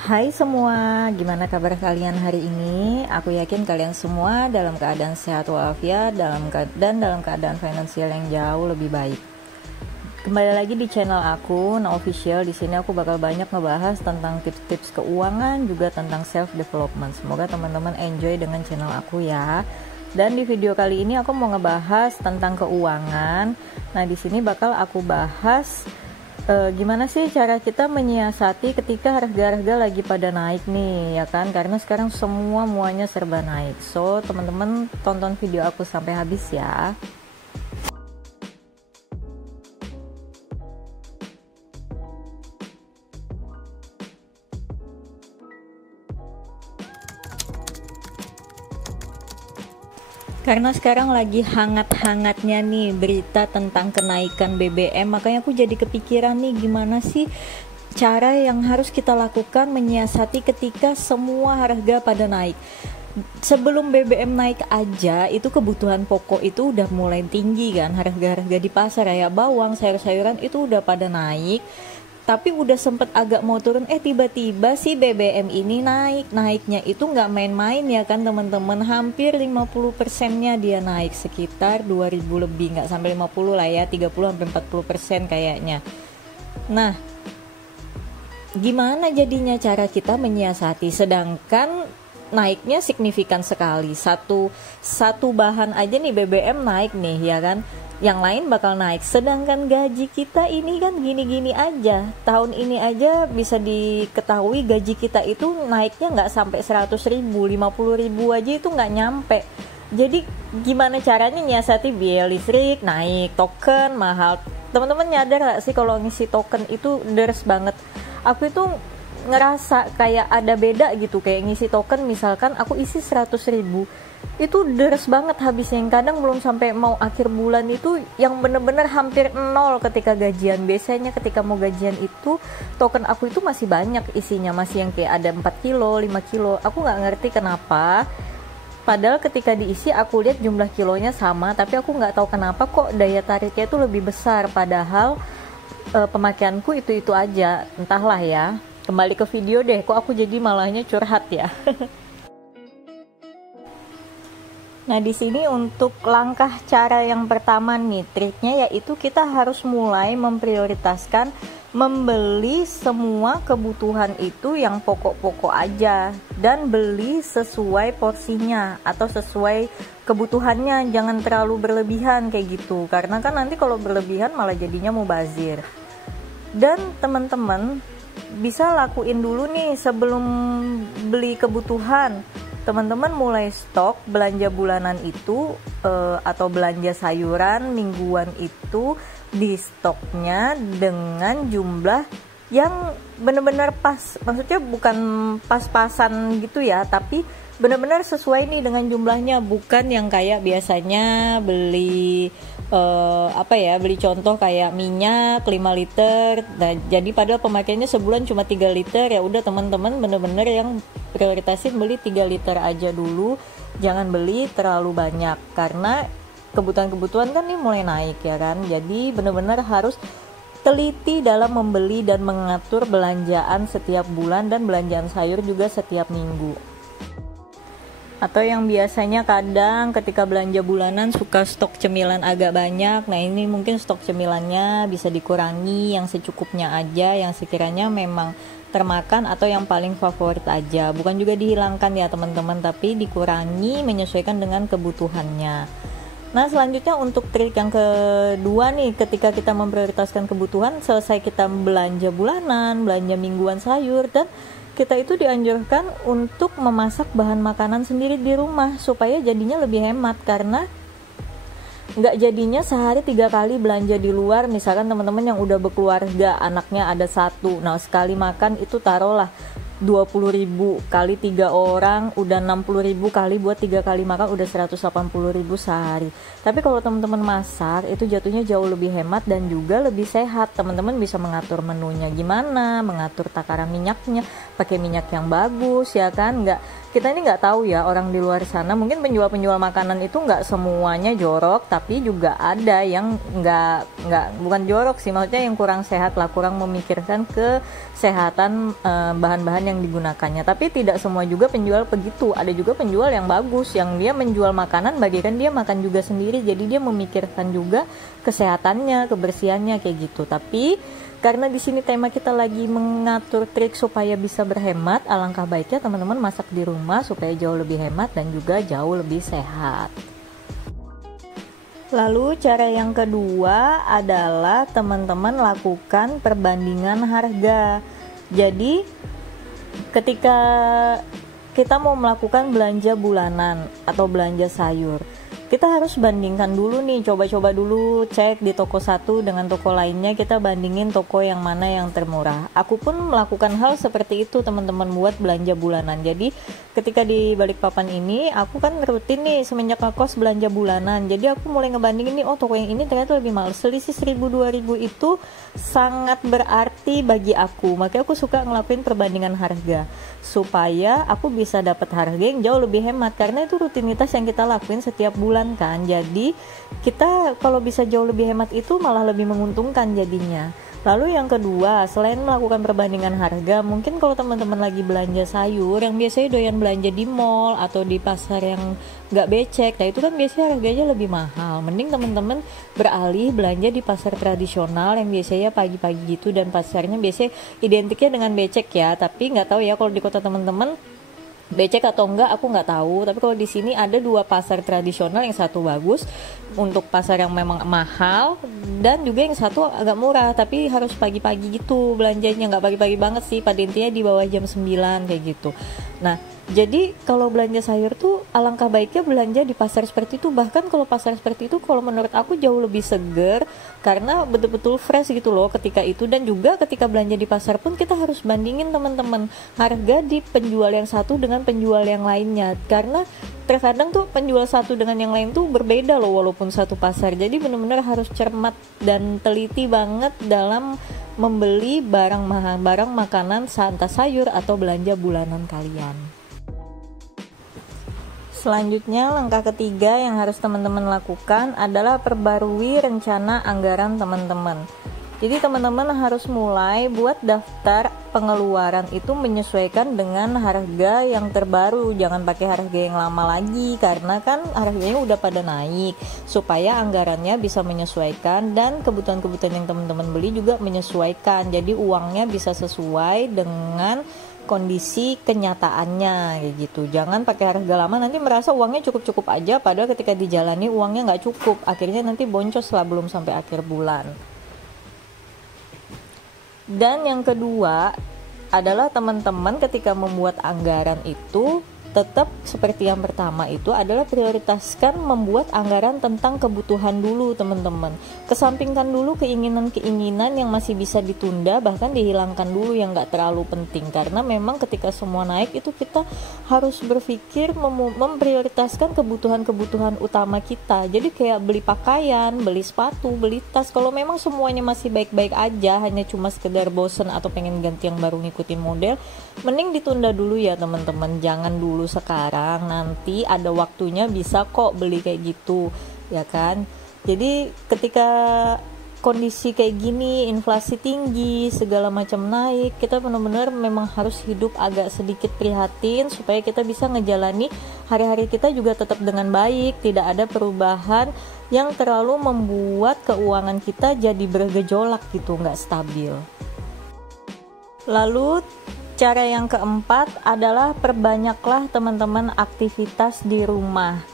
Hai semua, gimana kabar kalian hari ini? Aku yakin kalian semua dalam keadaan sehat walafiat dan dalam keadaan finansial yang jauh lebih baik. Kembali lagi di channel aku, Nah Official. Di sini aku bakal banyak ngebahas tentang tips-tips keuangan, juga tentang self development. Semoga teman-teman enjoy dengan channel aku ya. Dan di video kali ini aku mau ngebahas tentang keuangan. Nah, di sini bakal aku bahas gimana sih cara kita menyiasati ketika harga-harga lagi pada naik nih, ya kan? Karena sekarang semuanya serba naik. So, teman-teman tonton video aku sampai habis ya. Karena sekarang lagi hangat-hangatnya nih berita tentang kenaikan BBM, makanya aku jadi kepikiran nih gimana sih cara yang harus kita lakukan menyiasati ketika semua harga pada naik. Sebelum BBM naik aja itu kebutuhan pokok itu udah mulai tinggi kan, harga-harga di pasar ya, bawang, sayur-sayuran itu udah pada naik. Tapi udah sempet agak mau turun, tiba-tiba si BBM ini naiknya itu nggak main-main ya kan teman-teman, hampir 50%-nya dia naik, sekitar 2000 lebih, nggak sampai 50 lah ya, 30-40% kayaknya. Nah, gimana jadinya cara kita menyiasati sedangkan naiknya signifikan sekali, satu bahan aja nih BBM naik nih ya kan, yang lain bakal naik, sedangkan gaji kita ini kan gini-gini aja. Tahun ini aja bisa diketahui gaji kita itu naiknya nggak sampai 100.000, 50.000 aja itu nggak nyampe. Jadi gimana caranya nyiasati? Biaya listrik naik, token mahal. Teman-teman nyadar nggak sih kalau ngisi token itu deres banget? Aku itu ngerasa kayak ada beda gitu, kayak ngisi token misalkan aku isi 100.000 itu deres banget habisnya, yang kadang belum sampai mau akhir bulan itu yang bener-bener hampir nol ketika gajian. Biasanya ketika mau gajian itu token aku itu masih banyak isinya, masih yang kayak ada 4 kilo 5 kilo, aku nggak ngerti kenapa, padahal ketika diisi aku lihat jumlah kilonya sama, tapi aku nggak tahu kenapa kok daya tariknya itu lebih besar, padahal pemakaianku itu aja, entahlah ya. Kembali ke video deh, kok aku jadi malahnya curhat ya. Nah, di sini untuk langkah cara yang pertama nih, triknya yaitu kita harus mulai memprioritaskan membeli semua kebutuhan itu yang pokok-pokok aja, dan beli sesuai porsinya atau sesuai kebutuhannya, jangan terlalu berlebihan kayak gitu, karena kan nanti kalau berlebihan malah jadinya mubazir. Dan teman-teman bisa lakuin dulu nih sebelum beli kebutuhan, teman-teman mulai stok belanja bulanan itu atau belanja sayuran mingguan itu di stoknya dengan jumlah yang benar-benar pas, maksudnya bukan pas-pasan gitu ya, tapi benar-benar sesuai nih dengan jumlahnya, bukan yang kayak biasanya beli beli contoh kayak minyak 5 liter, nah jadi padahal pemakaiannya sebulan cuma 3 liter, ya udah teman-teman bener-bener yang prioritasin beli 3 liter aja dulu, jangan beli terlalu banyak karena kebutuhan-kebutuhan kan nih mulai naik ya kan. Jadi bener-bener harus teliti dalam membeli dan mengatur belanjaan setiap bulan, dan belanjaan sayur juga setiap minggu. Atau yang biasanya kadang ketika belanja bulanan suka stok cemilan agak banyak, nah ini mungkin stok cemilannya bisa dikurangi, yang secukupnya aja, yang sekiranya memang termakan atau yang paling favorit aja, bukan juga dihilangkan ya teman-teman, tapi dikurangi menyesuaikan dengan kebutuhannya. Nah, selanjutnya untuk trik yang kedua nih, ketika kita memprioritaskan kebutuhan, selesai kita belanja bulanan, belanja mingguan sayur, dan kita itu dianjurkan untuk memasak bahan makanan sendiri di rumah supaya jadinya lebih hemat, karena nggak jadinya sehari 3 kali belanja di luar. Misalkan teman-teman yang udah berkeluarga, anaknya ada 1, nah sekali makan itu taruhlah 20.000 kali 3 orang udah 60.000, kali buat 3 kali makan udah 180.000 sehari. Tapi kalau teman-teman masak itu jatuhnya jauh lebih hemat dan juga lebih sehat. Teman-teman bisa mengatur menunya gimana, mengatur takaran minyaknya, pakai minyak yang bagus ya kan, kita ini nggak tahu ya orang di luar sana, mungkin penjual-penjual makanan itu nggak semuanya jorok, tapi juga ada yang nggak bukan jorok sih, maksudnya yang kurang sehat lah, kurang memikirkan kesehatan bahan-bahan yang digunakannya. Tapi tidak semua juga penjual begitu, ada juga penjual yang bagus, yang dia menjual makanan bagikan dia makan juga sendiri, jadi dia memikirkan juga kesehatannya, kebersihannya kayak gitu. Tapi karena di sini tema kita lagi mengatur trik supaya bisa berhemat, alangkah baiknya teman-teman masak di rumah supaya jauh lebih hemat dan juga jauh lebih sehat. Lalu cara yang kedua adalah teman-teman lakukan perbandingan harga. Jadi ketika kita mau melakukan belanja bulanan atau belanja sayur, kita harus bandingkan dulu nih, coba-coba dulu cek di toko satu dengan toko lainnya, kita bandingin toko yang mana yang termurah. Aku pun melakukan hal seperti itu teman-teman buat belanja bulanan. Jadi ketika di Balikpapan ini aku kan rutin nih semenjak ngekos belanja bulanan, jadi aku mulai ngebandingin nih, oh toko yang ini ternyata lebih mahal, selisih 1.000-2.000 itu sangat berarti bagi aku. Makanya aku suka ngelakuin perbandingan harga supaya aku bisa dapat harga yang jauh lebih hemat, karena itu rutinitas yang kita lakuin setiap bulan kan. Jadi kita kalau bisa jauh lebih hemat itu malah lebih menguntungkan jadinya. Lalu yang kedua, selain melakukan perbandingan harga, mungkin kalau teman-teman lagi belanja sayur yang biasanya doyan belanja di mall atau di pasar yang nggak becek, nah itu kan biasanya harganya lebih mahal. Mending teman-teman beralih belanja di pasar tradisional yang biasanya pagi-pagi gitu, dan pasarnya biasanya identiknya dengan becek ya, tapi nggak tahu ya kalau di kota teman-teman becek atau enggak aku nggak tahu. Tapi kalau di sini ada 2 pasar tradisional, yang satu bagus untuk pasar yang memang mahal, dan juga yang satu agak murah tapi harus pagi-pagi gitu belanjanya, nggak pagi-pagi banget sih, pada intinya di bawah jam 9 kayak gitu. Nah jadi kalau belanja sayur tuh alangkah baiknya belanja di pasar seperti itu. Bahkan kalau pasar seperti itu kalau menurut aku jauh lebih seger, karena betul-betul fresh gitu loh ketika itu. Dan juga ketika belanja di pasar pun kita harus bandingin teman-teman harga di penjual yang satu dengan penjual yang lainnya, karena terkadang tuh penjual satu dengan yang lain tuh berbeda loh walaupun satu pasar. Jadi benar-benar harus cermat dan teliti banget dalam membeli barang makanan, entah sayur atau belanja bulanan kalian. Selanjutnya, langkah ketiga yang harus teman-teman lakukan adalah perbarui rencana anggaran teman-teman. Jadi teman-teman harus mulai buat daftar pengeluaran itu menyesuaikan dengan harga yang terbaru. Jangan pakai harga yang lama lagi, karena kan harganya udah pada naik, supaya anggarannya bisa menyesuaikan dan kebutuhan-kebutuhan yang teman-teman beli juga menyesuaikan. Jadi uangnya bisa sesuai dengan kondisi kenyataannya kayak gitu. Jangan pakai harga lama, nanti merasa uangnya cukup-cukup aja, padahal ketika dijalani uangnya nggak cukup, akhirnya nanti boncos lah belum sampai akhir bulan. Dan yang kedua adalah teman-teman ketika membuat anggaran itu tetap seperti yang pertama itu adalah prioritaskan membuat anggaran tentang kebutuhan dulu teman-teman. Kesampingkan dulu keinginan-keinginan yang masih bisa ditunda, bahkan dihilangkan dulu yang gak terlalu penting. Karena memang ketika semua naik itu kita harus berpikir memprioritaskan kebutuhan-kebutuhan utama kita. Jadi kayak beli pakaian, beli sepatu, beli tas, kalau memang semuanya masih baik-baik aja, hanya cuma sekedar bosen atau pengen ganti yang baru ngikutin model, mending ditunda dulu ya teman-teman. Jangan dulu sekarang, nanti ada waktunya bisa kok beli kayak gitu ya kan. Jadi ketika kondisi kayak gini, inflasi tinggi, segala macam naik, kita benar-benar memang harus hidup agak sedikit prihatin supaya kita bisa ngejalani hari-hari kita juga tetap dengan baik, tidak ada perubahan yang terlalu membuat keuangan kita jadi bergejolak gitu, nggak stabil. Lalu cara yang keempat adalah perbanyaklah teman-teman aktivitas di rumah.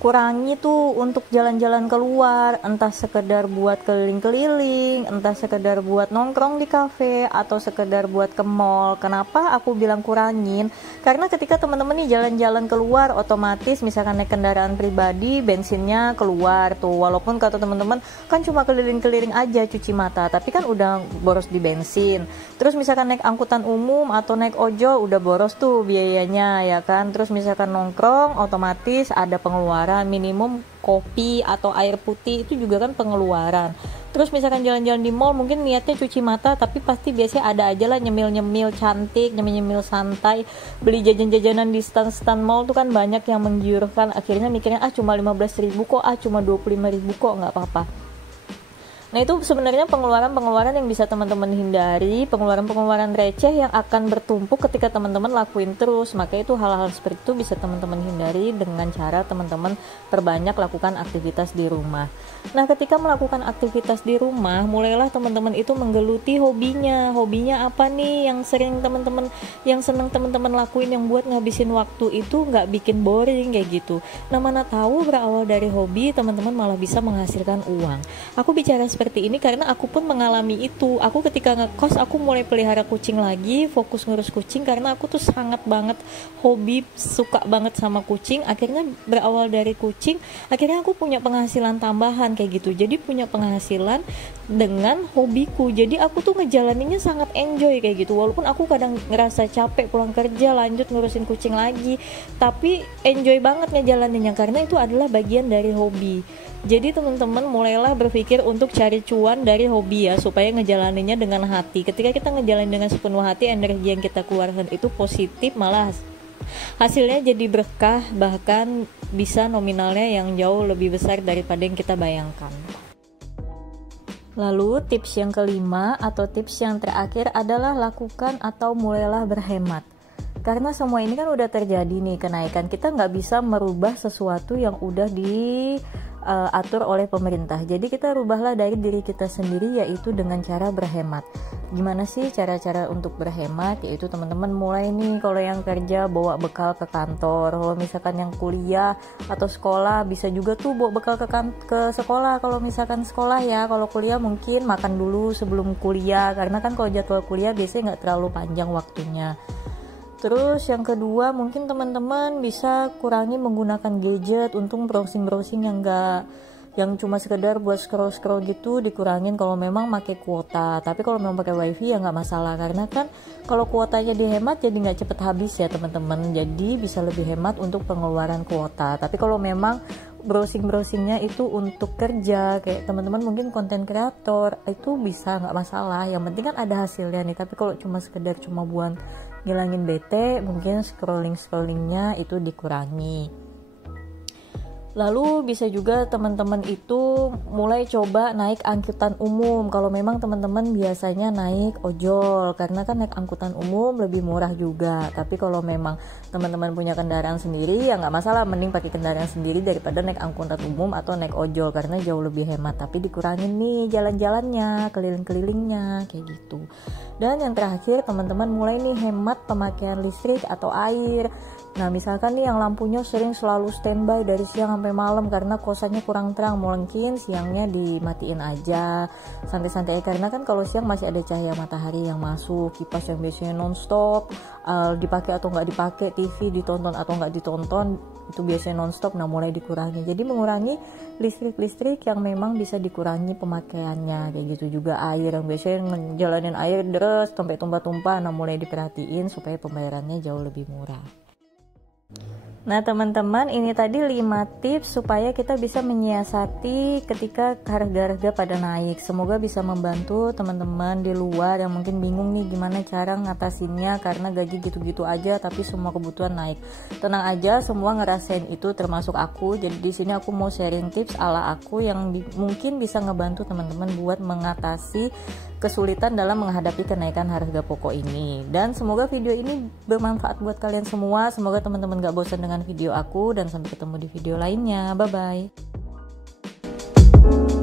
Kurangi tuh untuk jalan-jalan keluar, entah sekedar buat keliling-keliling, entah sekedar buat nongkrong di kafe, atau sekedar buat ke mall. Kenapa aku bilang kurangin? Karena ketika teman-teman nih jalan-jalan keluar, otomatis misalkan naik kendaraan pribadi, bensinnya keluar tuh. Walaupun kata teman-teman kan cuma keliling-keliling aja cuci mata, tapi kan udah boros di bensin. Terus misalkan naik angkutan umum atau naik ojol udah boros tuh biayanya ya kan. Terus misalkan nongkrong, otomatis ada pengeluaran, minimum kopi atau air putih itu juga kan pengeluaran. Terus misalkan jalan-jalan di mall mungkin niatnya cuci mata, tapi pasti biasanya ada aja lah nyemil-nyemil cantik, nyemil-nyemil santai. Beli jajan-jajanan di stand-stand mall tuh kan banyak yang menggiurkan, akhirnya mikirnya cuma 15.000 kok, cuma 25.000 kok, nggak apa-apa. Nah itu sebenarnya pengeluaran-pengeluaran yang bisa teman-teman hindari, pengeluaran-pengeluaran receh yang akan bertumpuk ketika teman-teman lakuin terus. Maka itu hal-hal seperti itu bisa teman-teman hindari dengan cara teman-teman perbanyak lakukan aktivitas di rumah. Nah ketika melakukan aktivitas di rumah, mulailah teman-teman itu menggeluti hobinya. Hobinya apa nih yang sering teman-teman, yang senang teman-teman lakuin, yang buat ngabisin waktu itu nggak bikin boring kayak gitu. Nah mana tahu berawal dari hobi teman-teman malah bisa menghasilkan uang. Aku bicara seperti ini karena aku pun mengalami itu. Aku ketika ngekos aku mulai pelihara kucing lagi, fokus ngurus kucing karena aku tuh sangat banget hobi, suka banget sama kucing. Akhirnya berawal dari kucing, akhirnya aku punya penghasilan tambahan kayak gitu. Jadi punya penghasilan dengan hobiku. Jadi aku tuh ngejalaninnya sangat enjoy kayak gitu. Walaupun aku kadang ngerasa capek pulang kerja lanjut ngurusin kucing lagi, tapi enjoy banget ngejalaninnya karena itu adalah bagian dari hobi. Jadi teman-teman mulailah berpikir untuk cari cuan dari hobi ya, supaya ngejalaninnya dengan hati. Ketika kita ngejalanin dengan sepenuh hati, energi yang kita keluarkan itu positif, malah hasilnya jadi berkah, bahkan bisa nominalnya yang jauh lebih besar daripada yang kita bayangkan. Lalu tips yang kelima atau tips yang terakhir adalah lakukan atau mulailah berhemat. Karena semua ini kan udah terjadi nih kenaikan, kita nggak bisa merubah sesuatu yang udah diatur oleh pemerintah. Jadi kita rubahlah dari diri kita sendiri, yaitu dengan cara berhemat. Gimana sih cara-cara untuk berhemat? Yaitu teman-teman mulai nih, kalau yang kerja bawa bekal ke kantor, kalau misalkan yang kuliah atau sekolah bisa juga tuh bawa bekal ke sekolah. Kalau misalkan sekolah ya, kalau kuliah mungkin makan dulu sebelum kuliah, karena kan kalau jadwal kuliah biasanya nggak terlalu panjang waktunya. Terus yang kedua, mungkin teman-teman bisa kurangi menggunakan gadget untuk browsing-browsing yang cuma sekedar buat scroll-scroll gitu, dikurangin kalau memang pakai kuota. Tapi kalau memang pakai wifi ya nggak masalah, karena kan kalau kuotanya dihemat jadi nggak cepet habis ya teman-teman. Jadi bisa lebih hemat untuk pengeluaran kuota. Tapi kalau memang browsingnya itu untuk kerja, kayak teman-teman mungkin konten kreator, itu bisa nggak masalah, yang penting kan ada hasilnya nih. Tapi kalau cuma sekedar buat ngilangin bete, mungkin scrollingnya itu dikurangi. Lalu bisa juga teman-teman itu mulai coba naik angkutan umum kalau memang teman-teman biasanya naik ojol, karena kan naik angkutan umum lebih murah juga. Tapi kalau memang teman-teman punya kendaraan sendiri ya nggak masalah, mending pakai kendaraan sendiri daripada naik angkutan umum atau naik ojol, karena jauh lebih hemat. Tapi dikurangin nih jalan-jalannya, keliling-kelilingnya kayak gitu. Dan yang terakhir, teman-teman mulai nih hemat pemakaian listrik atau air. Nah misalkan nih yang lampunya sering selalu standby dari siang sampai malam karena kosannya kurang terang, mungkin siangnya dimatiin aja santai-santai, karena kan kalau siang masih ada cahaya matahari yang masuk. Kipas yang biasanya nonstop dipakai atau nggak dipakai, TV ditonton atau nggak ditonton, itu biasanya nonstop. Nah mulai dikurangi, jadi mengurangi listrik yang memang bisa dikurangi pemakaiannya. Kayak gitu juga air yang biasanya ngejalanin air deres sampai tumpah-tumpah, nah mulai diperhatiin supaya pembayarannya jauh lebih murah. Nah teman-teman, ini tadi 5 tips supaya kita bisa menyiasati ketika harga-harga pada naik. Semoga bisa membantu teman-teman di luar yang mungkin bingung nih gimana cara ngatasinnya karena gaji gitu-gitu aja tapi semua kebutuhan naik. Tenang aja, semua ngerasain itu termasuk aku. Jadi di sini aku mau sharing tips ala aku yang mungkin bisa ngebantu teman-teman buat mengatasi kesulitan dalam menghadapi kenaikan harga pokok ini. Dan semoga video ini bermanfaat buat kalian semua. Semoga teman-teman gak bosan dengan video aku, dan sampai ketemu di video lainnya. Bye bye.